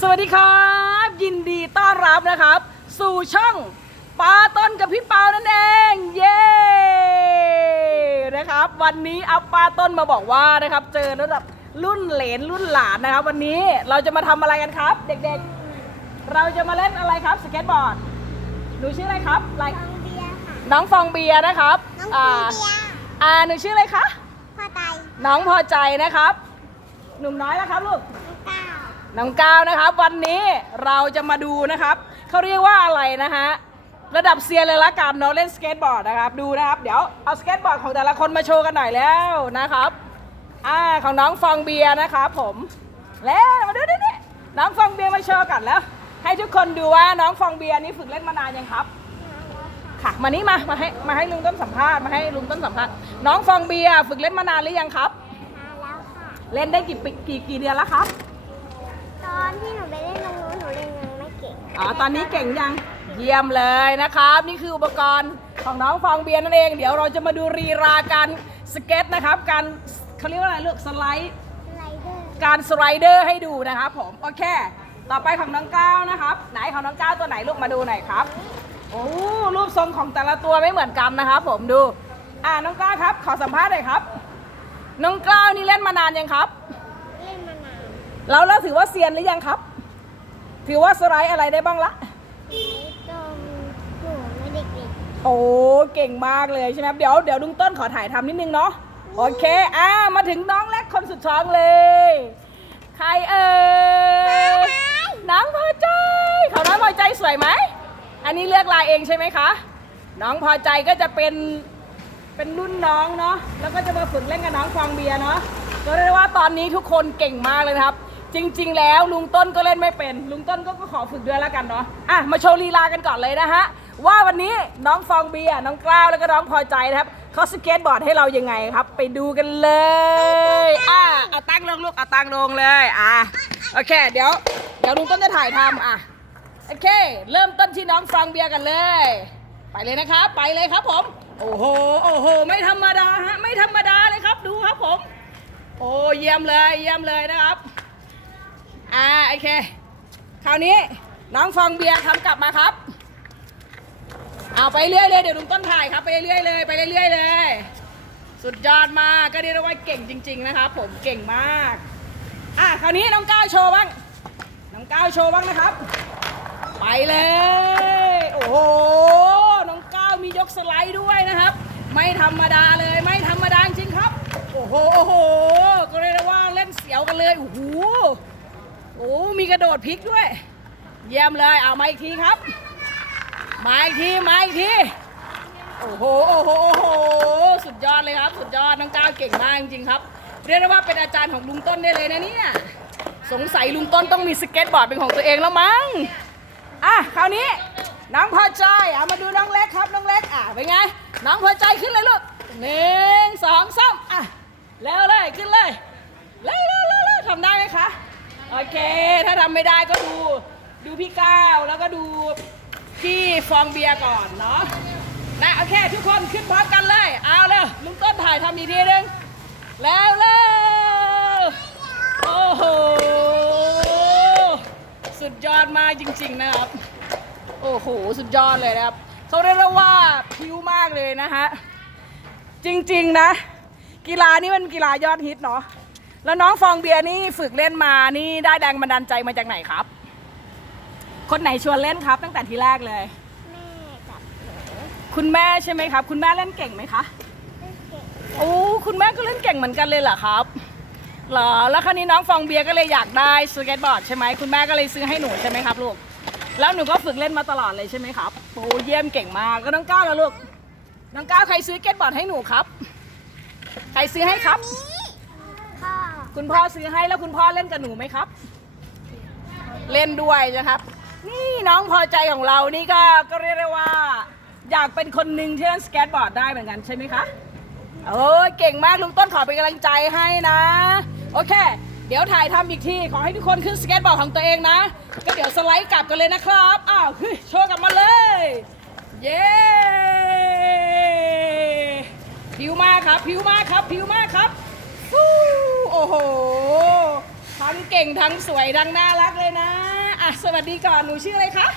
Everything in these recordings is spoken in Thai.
สวัสดีครับ ยินดีต้อนรับนะครับ สู่ช่องปาต้นกับพี่เปานั่นเอง เย้นะครับ วันนี้อัปปาต้นมาบอกว่านะครับ เจอระดับรุ่นเหลนรุ่นหลานนะครับ วันนี้เราจะมาทำอะไรกันครับ เด็กๆ เราจะมาเล่นอะไรครับสเก็ตบอร์ดหนูชื่ออะไรครับอะไรฟองเบียร์ค่ะ น้องฟองเบียร์นะครับน้องอ่าฟองเบียร์อ่าหนูชื่ออะไรคะพ่อไตน้องพอใจนะครับ หนุ่มน้อยแล้วครับลูก น้องก้าว น้องก้าวนะครับ วันนี้เราจะมาดูนะครับเขาเรียกว่าอะไรนะฮะระดับเซียนเลยละกันเนาะเล่นสเก็ตบอร์ดนะครับดูนะครับ เดี๋ยวเอาสเก็ตบอร์ดของแต่ละคนมาโชว์กันหน่อยแล้วนะครับอ่าของน้องฟองเบียร์นะครับผมแล้วมาดูดินี่น้องฟองเบียร์มาโชว์กันแล้ว ให้ทุกคนดูว่าน้องฟองเบียร์นี่ฝึกเล่นมานานยังครับค่ะมานี่มามาให้มาให้ลุงต้นสัมภาษณ์มาให้ลุงต้นสัมภาษณ์น้องฟองเบียร์ฝึกเล่นมานานหรือยังครับมาแล้วค่ะเล่นได้กี่ปีกี่กี่เดือนแล้วครับ อ๋อตอนนี้เก่งยังเยี่ยมเลยนะครับ นี่คืออุปกรณ์ของน้องฟองเบียร์นั่นเอง เดี๋ยวเราจะมาดูรีราการสเก็ตนะครับ การเขาเรียกว่าอะไรลูกสไลด์สไลเดอร์การสไลเดอร์ให้ดูนะครับผมโอเค ต่อไปของน้องก้าวนะครับ ไหนของน้องก้าวตัวไหนลูกมาดูหน่อยครับโอ้รูปทรงของแต่ละตัวไม่เหมือนกันนะครับ ผมดูอ่าน้องก้าวครับขอสัมภาษณ์หน่อยครับ น้องก้าวนี่เล่นมานานยังครับ เล่นมานานแล้วแล้วถือว่าเซียนหรือยังครับ ถือว่าสไลด์อะไรได้บ้างละไอ้ตรงหนูไม่เด็กโอ้เก่งมากเลยใช่ไหมครับเดี๋ยวเดี๋ยวลุงต้นขอถ่ายทำนิดนึงเนาะโอเคอ่ามาถึงน้องเล็กคนสุดท้องเลย ใครเอ่ยน้องพอใจของน้องพอใจสวยไหมอันนี้เลือกลายเองใช่ไหมคะ น้องพอใจก็จะเป็นเป็นรุ่นน้องเนาะแล้วก็จะมาฝึกเล่นกับน้องฟองเบียร์เนาะก็เรียกได้ว่าตอนนี้ทุกคนเก่งมากเลยนะครับ จริง ๆ แล้วลุงต้นก็เล่นไม่เป็น ลุงต้นก็ขอฝึกด้วยแล้วกันเนาะอะมาโชว์ลีลากันก่อนเลยนะฮะว่าวันนี้น้องฟองเบียร์น้องกล้าวแล้วก็น้องพอใจนะครับเขาสเก็ตบอร์ดให้เรายังไงครับ ไปดูกันเลยอะเอาตั้งลงลูกเอาตั้งลงเลยอะโอเค เดี๋ยวเดี๋ยวลุงต้นจะถ่ายทำอะโอเค เริ่มต้นที่น้องฟองเบียร์กันเลย ไปเลยนะครับไปเลยครับผมโอ้โหโอ้โหไม่ธรรมดาฮะไม่ธรรมดาเลยครับดูครับผม โอ้เยี่ยมเลยเยี่ยมเลยนะครับ อ่าโอเค คราวนี้น้องฟองเบียร์ทำกลับมาครับ เอาไปเรื่อยเลยเดี๋ยวลุงต้นถ่ายครับไปเรื่อยเลยไปเรื่อยเลย สุดยอดมากก็เรียกได้ว่าเก่งจริง ๆ นะครับ ผมเก่งมากอะคราวนี้น้องก้าวโชว์บ้างน้องก้าวโชว์บ้างนะครับ ไปเลย โอ้โหน้องก้าวมียกสไลด์ด้วยนะครับ ไม่ธรรมดาเลยไม่ธรรมดาจริงครับ โอ้โหโอ้โหก็เรียกได้ว่าเล่นเสียวกันเลยโอ้โห มีกระโดดพลิกด้วย เยี่ยมเลยเอามาอีกทีครับ มาอีกทีมาอีกทีโอ้โหโอ้โหโอ้โหสุดยอดเลยครับ สุดยอดน้องก้าวเก่งมากจริงๆครับ เรียกได้ว่าเป็นอาจารย์ของลุงต้นได้เลยนะเนี่ยสงสัยลุงต้นต้องมีสเก็ตบอร์ดเป็นของตัวเองแล้วมั้งอะคราวนี้น้องพอใจเอะมาดูน้องเล็กครับน้องเล็กอะเป็นไง น้องพอใจขึ้นเลยลูกหนึ่งสองสามอะเร็วเลยขึ้นเลยเร็วเร็วเร็วเร็วทำได้ไหมคะ โอเค ถ้าทำไม่ได้ก็ดู ดูพี่ก้าวแล้วก็ดูพี่ฟองเบียร์ก่อนเนาะนะโอเคทุกคนขึ้นพร้อมกันเลย เอาเลยลุงต้นถ่ายทำอีกทีนึง แล้วเร็วโอ้โห สุดยอดมากจริง ๆ นะครับ โอ้โห สุดยอดเลยนะครับเขาเรียกว่าพิ้วมากเลยนะฮะ จริง ๆ นะ กีฬานี่มันกีฬายอดฮิตเนาะ แล้วน้องฟองเบียร์นี่ฝึกเล่นมานี่ได้แรงบันดาลใจมาจากไหนครับ คนไหนชวนเล่นครับ ตั้งแต่ทีแรกเลยๆแม่กับหนูคุณแม่ใช่ไหมครับ คุณแม่เล่นเก่งไหมคะเล่นเก่งโอ้คุณแม่ก็เล่นเก่งเหมือนกันเลยเหรอครับเหรอแล้วคราวนี้น้องฟองเบียร์ก็เลยอยากได้สเก็ตบอร์ดใช่ไหมคุณแม่ก็เลยซื้อให้หนูใช่ไหมครับลูกแล้วหนูก็ฝึกเล่นมาตลอดเลยใช่ไหมครับโอ้เยี่ยมเก่งมากก็น้องก้าวแล้วลูกน้องก้าวใครซื้อสเก็ตบอร์ดให้หนูครับ ใครซื้อให้ครับพ่อ คุณพ่อซื้อให้แล้วคุณพ่อเล่นกับหนูไหมครับ เล่นด้วยนะครับ นี่น้องพอใจของเรานี่ก็ก็เรียกได้ว่า อยากเป็นคนหนึ่งที่เล่นสเก็ตบอร์ดได้เหมือนกันใช่ไหมคะโอ้ยเก่งมากลุงต้นขอเป็นกำลังใจให้นะ โอเค เดี๋ยวถ่ายทำอีกทีขอให้ทุกคนขึ้นสเก็ตบอร์ดของตัวเองนะ ก็เดี๋ยวสไลด์กลับกันเลยนะครับอ้าวเฮ้ยโชว์กลับมาเลย เย้ผิวมากครับผิวมากครับผิวมากครับฟู้ โอ้โห ทั้งเก่งทั้งสวยทั้งน่ารักเลยนะ อะ สวัสดีก่อน หนูชื่ออะไรคะ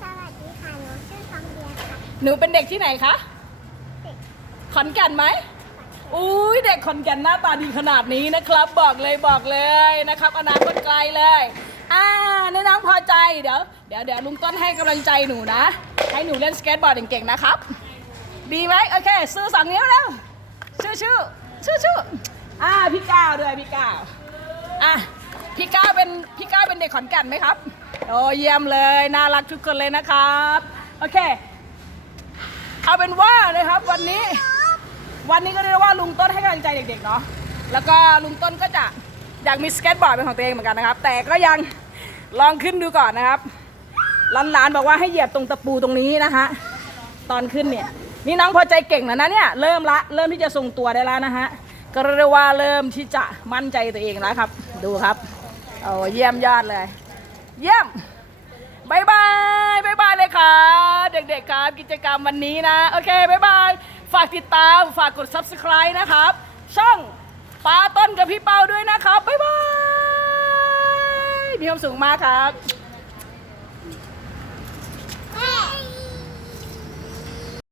สวัสดีค่ะ หนูชื่อฟองเบียร์ค่ะ หนูเป็นเด็กที่ไหนคะ เด็กขอนแก่นไหมอุ้ยเด็กขอนแก่นหน้าตาดีขนาดนี้นะครับ บอกเลยบอกเลยนะครับ อนาคตไกลเลย อ่าในน้องพอใจเดี๋ยวเดี๋ยวเดี๋ยวลุงต้นให้กำลังใจหนูนะ ให้หนูเล่นสเก็ตบอร์ดเก่งๆนะครับ ดีไหมโอเค ซื้อสองนิ้วแล้วชื่อชื่อชื่อชื่อ อ่าพี่ก้าวด้วยพี่ก้าวอะพี่ก้าวเป็นพี่ก้าวเป็นเด็กขอนแก่นไหมครับโอ้เยี่ยมเลยน่ารักทุกคนเลยนะครับโอเคเอาเป็นว่านะครับวันนี้วันนี้ก็เรียกว่าลุงต้นให้กำลังใจเด็กๆเนาะแล้วก็ลุงต้นก็จะอยากมีสเก็ตบอร์ดเป็นของตัวเองเหมือนกันนะครับ แต่ก็ยังลองขึ้นดูก่อนนะครับหลานๆบอกว่าให้เหยียบตรงตะปูตรงนี้นะคะตอนขึ้นเนี่ยนี่น้องพอใจเก่งแล้วนะเนี่ยเริ่มละเริ่มที่จะทรงตัวได้แล้วนะฮะ ก็เรียกว่าเริ่มที่จะมั่นใจตัวเองแล้วครับ ดูครับโอ้เยี่ยมยอดเลย เยี่ยมบายบายบายบายเลยครับเด็กๆครับกิจกรรมวันนี้นะ โอเคบายบายฝากติดตามฝากกด subscribe นะครับ ช่องป้าต้นกับพี่เปาด้วยนะครับบายบายมีความสุขมากครับ